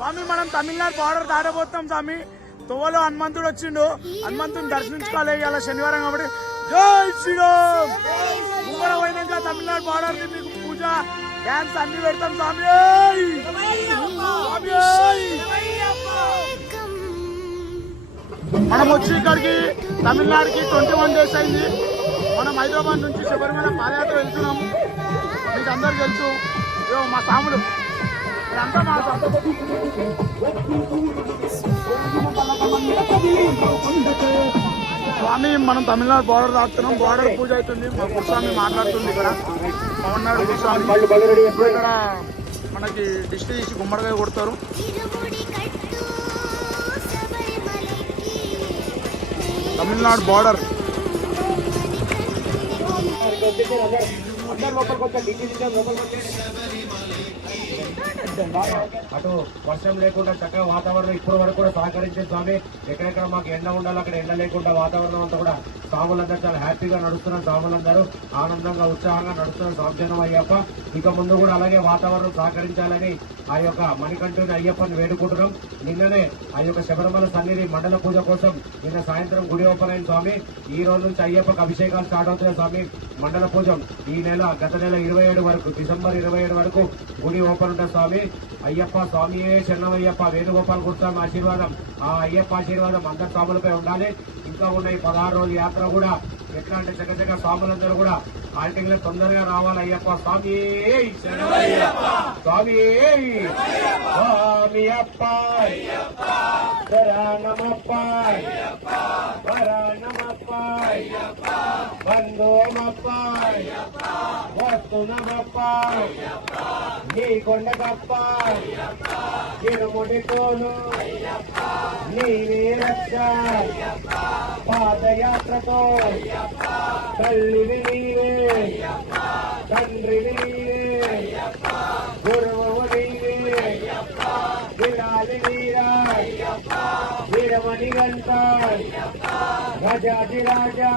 స్వామి మనం తమిళనాడు బార్డర్ దాటబోతాం స్వామి. తోవలో హనుమంతుడు వచ్చిండు, హనుమంతుని దర్శించుకోవాలి ఇవాళ శనివారం కాబట్టి. జై శ్రీరామ్. ముంగర పోయినాక తమిళనాడు బార్డర్ మీకు పూజ డాన్స్ అన్ని పెడతాం స్వామి. మనం వచ్చి ఇక్కడికి తమిళనాడుకి 21 days అయింది. మనం హైదరాబాద్ నుంచి శబరిమల పాదయాత్ర వెళ్తున్నాము. మీకు అందరు తెలుసు, మా సాములు ఇదంతా మా స్వామి. మనం తమిళనాడు బార్డర్ దాటుతున్నాం. బార్డర్ పూజ అవుతుంది. మా గురుస్వామి మాట్లాడుతుంది. ఇక్కడ పవన్నాడు గురుస్వామి. ఇక్కడ మనకి దిష్టి తీసి గుమ్మడికాయ కొడతారు. తమిళనాడు బార్డర్ అటు వర్షం లేకుండా చక్కగా వాతావరణం ఇప్పటి వరకు కూడా సహకరించే స్వామి. ఎక్కడెక్కడ మాకు ఎండ ఉండాలో అక్కడ ఎండ లేకుండా వాతావరణం అంతా కూడా స్వాములందరూ చాలా హ్యాపీగా నడుస్తున్నారు. స్వాములందరూ ఆనందంగా ఉత్సాహంగా నడుస్తున్నారు. స్వామిజనం అయ్యప్ప ఇక ముందు కూడా అలాగే వాతావరణం సహకరించాలని ఆ యొక్క మణికంఠుని అయ్యప్పని వేడుకుంటున్నాం. నిన్ననే ఆ యొక్క శబరిమల సన్నిధి మండల పూజ కోసం నిన్న సాయంత్రం గుడి ఓపెన్ అయింది స్వామి. ఈ రోజు నుంచి అయ్యప్పకు అభిషేకాలు స్టార్ట్ అవుతున్నాయి స్వామి. మండల పూజ ఈ నెల గత నెల 27 వరకు డిసెంబర్ 27 వరకు గుడి ఓపెన్ ఉంటుంది స్వామి. అయ్యప్ప స్వామియే శరణమయ్యప్ప వేణుగోపాల్ గురుస్వామి ఆశీర్వాదం, ఆ అయ్యప్ప ఆశీర్వాదం అందరి స్వాములపై ఉండాలి. ఇంకా ఉన్న ఈ 16 రోజుల యాత్ర కూడా ఎట్లా అంటే చక్కచక్క స్వాములందరూ కూడా ఆంటీలో తొందరగా రావాలి. అయ్యప్ప స్వామి స్వామి స్వామియప్ప శరణమప్ప శరణమప్ప బంధోమప్ప వస్తునమప్ప నీ కొండకప్ప ఇరుముడితోను నీవే రక్ష పాదయాత్రతో తల్లివి నీవే తండ్రివి నీవే గురువు నీవే విరాలి వీరా వీరమణి గంట రాజాది రాజా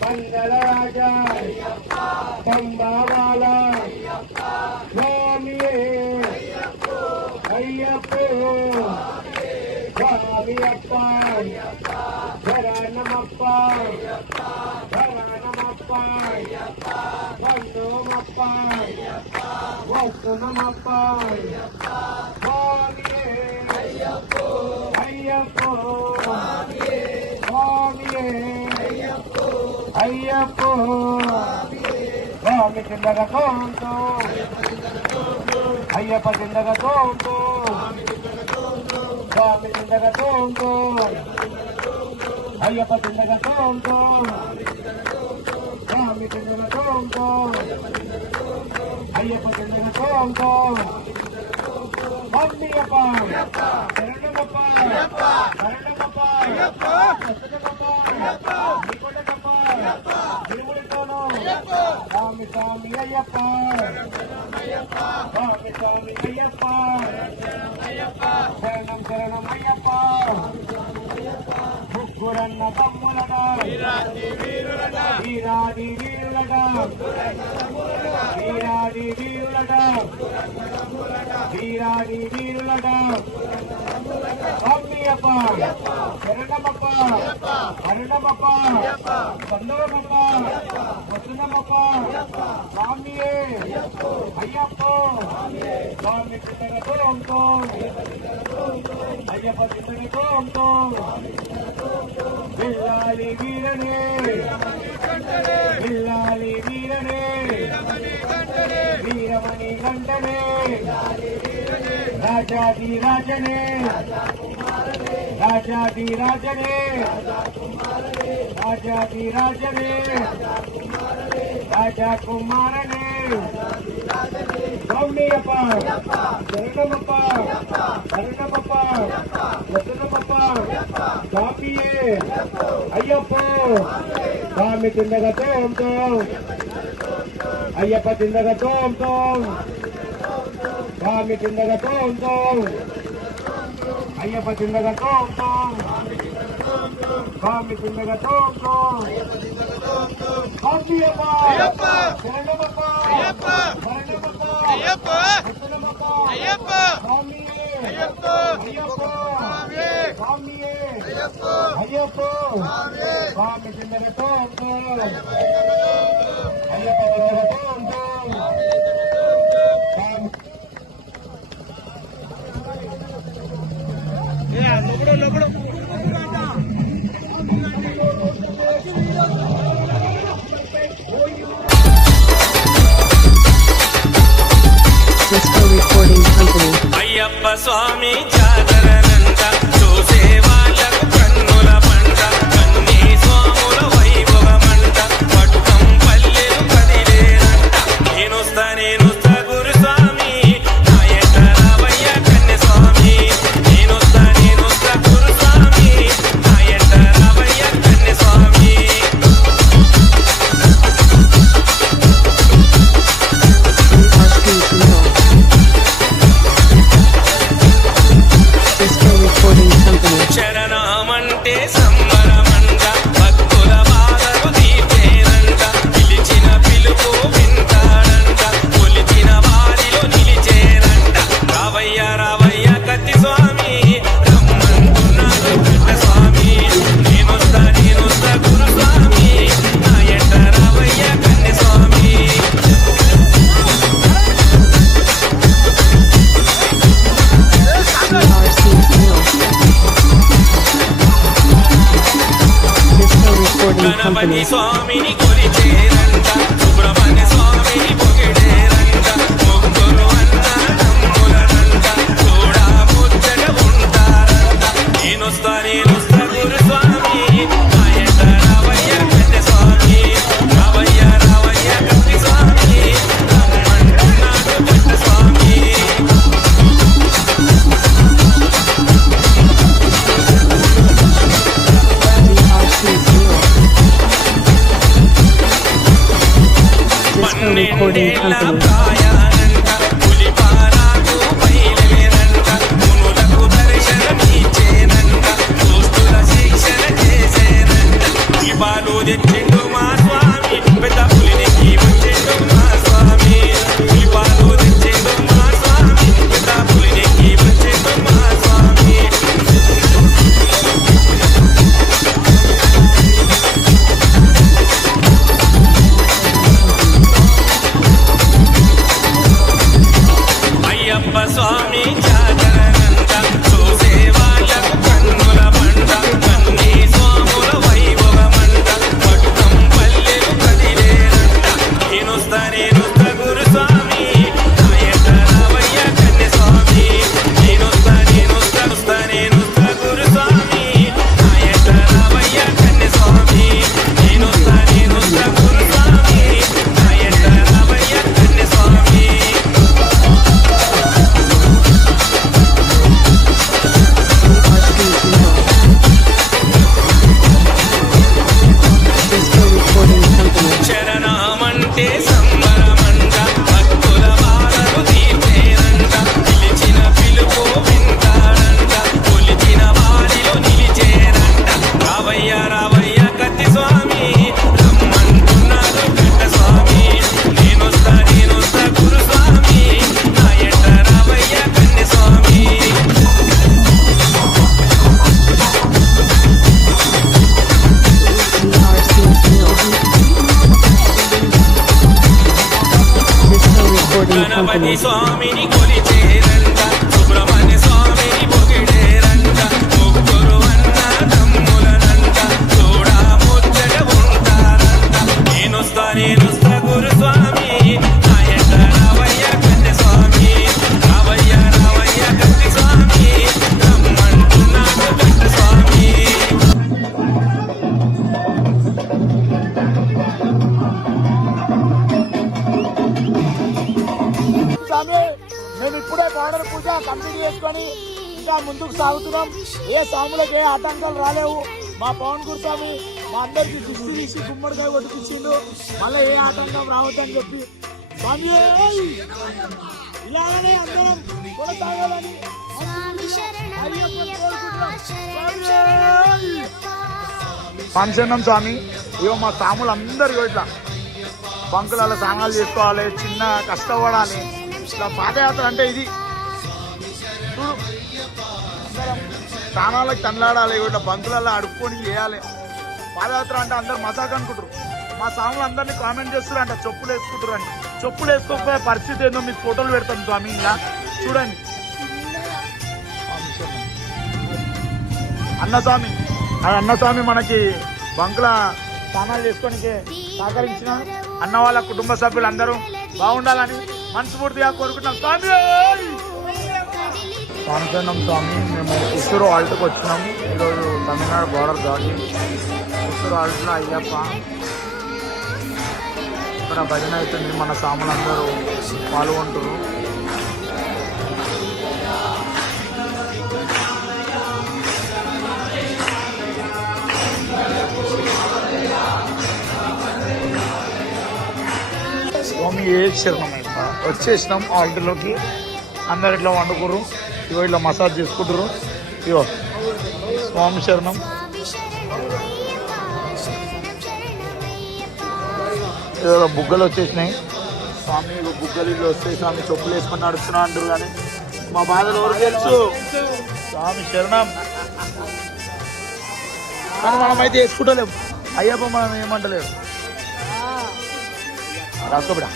పందల రాజా పంబావాల స్వామియే అయ్యప్ప స్వామియప్ప శరణమప్ప శరణమప్ప వందోమప్ప వస్తునమప్ప స్వామియే అయ్యప్ప స్వామియే అయ్యప్ప స్వామి చిందగ తోంతో అయ్యప్ప చిందగ తోంతో స్వామి చిందగ తోంతో అయ్యప్ప చిందగ తోంతో స్వామి చిందగ తోంతో అయ్యప్ప చిందగ తోంతో స్వామియప్ప శరణమప్ప శరణమప్ప నికొండకప్ప తిరుముడితోను స్వామి స్వామి అయ్యప్ప స్వామి స్వామి అయ్యప్ప శరణం శరణం అయ్యప్ప ముగ్గురన్న తమ్ములట వీరాది వీరులట వీరాది వీరులట వీరాది వీరులట స్వామియప్ప శరణమప్ప అరుణమప్ప సందోమప్ప వసునమప్ప స్వామియే అయ్యప్ప స్వామి చింతగతోంతో అయ్యప్ప చింతగతోంతో విల్లాలి వీరనే విల్లాలి వీరనే వీరమణి గంటనే రాజాది రాజనే రాజాది రాజనే రాజాది రాజనే రాజా కుమారనే స్వామియప్ప శరణమప్ప శరణమప్ప వసనమప్ప స్వామియే అయ్యప్ప స్వామి చిందగ తోంతో అయ్యప్ప చిందగ తోంతో స్వామి చిందగ తోంతో అయ్యప్ప చిందగ తోంతో స్వామి చిందగ తోంతో స్వామియప్ప శరణమప్ప శరణమప్ప వసనమప్ప స్వామియే అయ్యప్ప స్వామి కిందతో ఉంటూ అయ్యప్ప కిందతో ఉంటూ Disco Recording Company. అయ్యప్ప స్వామి జాగరనంట చూసే వాళ్ళకు కన్నుల పంట కన్నీ స్వాముల వైభవమంట పట్టుకం పల్లెలు కదిలేనంట నేనొస్తా గురుస్వామి నా ఎంట రావయ్య కన్య స్వామి నేనొస్తా గురుస్వామి నా ఎంట రావయ్య కన్య స్వామి Disco Recording Company. శరణమంటే సంబరమంట భక్తుల బాధలు తీర్చేనంట పిలిచిన పిలుపు వింటాడంట కొలిచిన వారిలో నిలిచేనంట రావయ్య రావయ్య కత్తి స్వామి రమ్మంటున్నాడు కట్ట స్వామి నేనొస్తా గురుస్వామి నా ఎంట రావయ్య కన్య స్వామి RC's Mill. Disco Recording Ganapati Company. స్వామిని కొలిచేరంట సుబ్రహ్మణ్య స్వామిని పొగిడేరంట ముగ్గురు అన్నదమ్ములనంట చూడా ముచ్చట ఉంటారంట నేనొస్తా గురుస్వామి నా ఎంట రావయ్య కన్య స్వామి రావయ్య కత్తి స్వామి రమ్మంటున్నాడు కట్ట స్వామి RC's Mill. Disco Recording పన్నెండేళ్ల Company. ప్రాయానంట పులిపారాకు బయలుదేరంట మునులకు దర్శనమిచ్చేనంట దోస్తుల శిక్షణ చేసేనంట పులిపాలు తెచ్చిండు మా స్వామి పెద్ద పులినికి వచ్చిండు మా స్వామి పులిపాలు తెచ్చిండు మా స్వామి పెద్ద పులినికి వచ్చిండు మా స్వామి అయ్యప్ప స్వామి జాగరనంట చూసే వాళ్ళకు కన్నుల పంట కన్నీ స్వాముల వైభవమంట పట్టుకం పల్లెలు కదిలేనంట నేనొస్తా గురుస్వామి నా ఎంట రావయ్య కన్య స్వామి నేనొస్తా గురుస్వామి నా ఎంట రావయ్య కన్య స్వామి నేనొస్తా గురుస్వామి నా ఎంట రావయ్య కన్య స్వామి RC's Mill. Disco Recording Company. శరణమంటే సంబరమంట భక్తుల బాధలు తీర్చేనంట పిలిచిన పిలుపు వింటాడంట కొలిచిన వారిలో నిలిచేనంట రావయ్య కత్తి స్వామి రమ్మంటున్నాడు కట్ట స్వామి నేనొస్తా గురుస్వామి నా ఎంట రావయ్య కన్య స్వామి RC's Mill. Disco Recording Ganapati Company. స్వామిని కొలిచేరంట సుబ్రహ్మణ్య స్వామిని పొగిడేరంట ముగ్గురు అన్నదమ్ములనంట చూడా ముచ్చట ఉంటారంట నేనొస్తా గురుస్వామి నా ఎంట రావయ్య కన్య స్వామి రావయ్య కత్తి స్వామి రమ్మంటున్నాడు కట్ట స్వామి స్వామి మేము ఇప్పుడే బార్డర్ పూజ కంప్లీట్ చేసుకొని ఇంకా ముందుకు సాగుతున్నాం. ఏ స్వాములకు ఏ ఆటంకాలు రాలేవు. మా పవన్ గురుస్వామి మా అందరికి దిష్టి తీసి గుమ్మడికాయ కొట్టించిండు. మళ్ళీ ఏ ఆటంకం రావద్దని చెప్పి స్వామి ఇలాగనే అందరం కొనసాగాలని పంచన్నం స్వామి ఇగో మా స్వాములు అందరు ఇట్లా బంకులలో స్నానాలు చేసుకోవాలి, చిన్న కష్టపడాలి. ఇట్లా పాదయాత్ర అంటే ఇది. చూడు స్థానాలకు తనలాడాలి ఇట్లా బంకులలో అడుక్కొని చేయాలి. పాదయాత్ర అంటే అందరు మజాక్ అనుకుంటారు. మా సాంగ్లు అందరినీ కామెంట్ చేస్తారు అంట చెప్పులు వేసుకుంటారు అండి. చెప్పులు వేసుకోకపోయే పరిస్థితి ఏందో మీకు ఫోటోలు పెడతాం స్వామి. ఇలా చూడండి అన్నస్వామి. అన్నస్వామి మనకి బంకుల స్నానాలు చేసుకోనికి సహకరించిన అన్న వాళ్ళ కుటుంబ సభ్యులందరూ బాగుండాలని మనస్ఫూర్తిగా కోరుకుంటున్నాం. స్వామి పాంచనం స్వామి. మేము ఉత్తూరు ఆల్ట్కి వచ్చినాం. ఈరోజు తమిళనాడు బార్డర్ దాటి ఉత్తూరు ఆల్ట్లో అయ్యప్ప ఇక్కడ భజన అవుతుంది. మన సాములందరూ పాల్గొంటారు. స్వామి ఏ శరణం వచ్చేసినాం ఆల్టర్లోకి. అందరు ఇట్లా వండుకోరు. ఇగో ఇట్లా మసాజ్ చేసుకుంటారు. ఇగో స్వామి శరణం. ఏదో బుగ్గలు వచ్చేసినాయి స్వామి. బుగ్గలు ఇల్లు వస్తాయి స్వామి. చెప్పులు వేసుకొని నడుస్తున్నా అంటారు కానీ మా బాధలు ఎవరు తెలుసు. స్వామి శరణం. కానీ మనమైతే వేసుకుంటలేము. అయ్యప్ప మనం ఏమంటలేడు. రాసుకోబిడ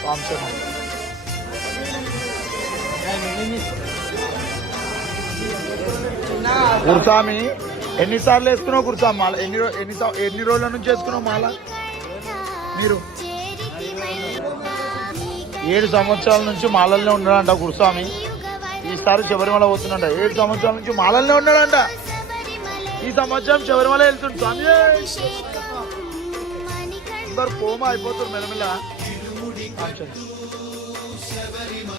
స్వామి శరణం. గురుస్వామి ఎన్నిసార్లు వేసుకున్నావు గురుస్వామి మాల? ఎన్ని రోజుల నుంచి వేసుకున్నావు మాల? మీరు 7 సంవత్సరాల నుంచి మాలల్నే ఉన్నాడంట గురుస్వామి. ఈసారి శబరిమల పోతున్నాడంట. 7 సంవత్సరాల నుంచి మాలల్నే ఉన్నాడంట. ఈ సంవత్సరం శబరిమల వెళ్తుంది స్వామి. అందరు కోమా అయిపోతారు మెల్లమెల్ల.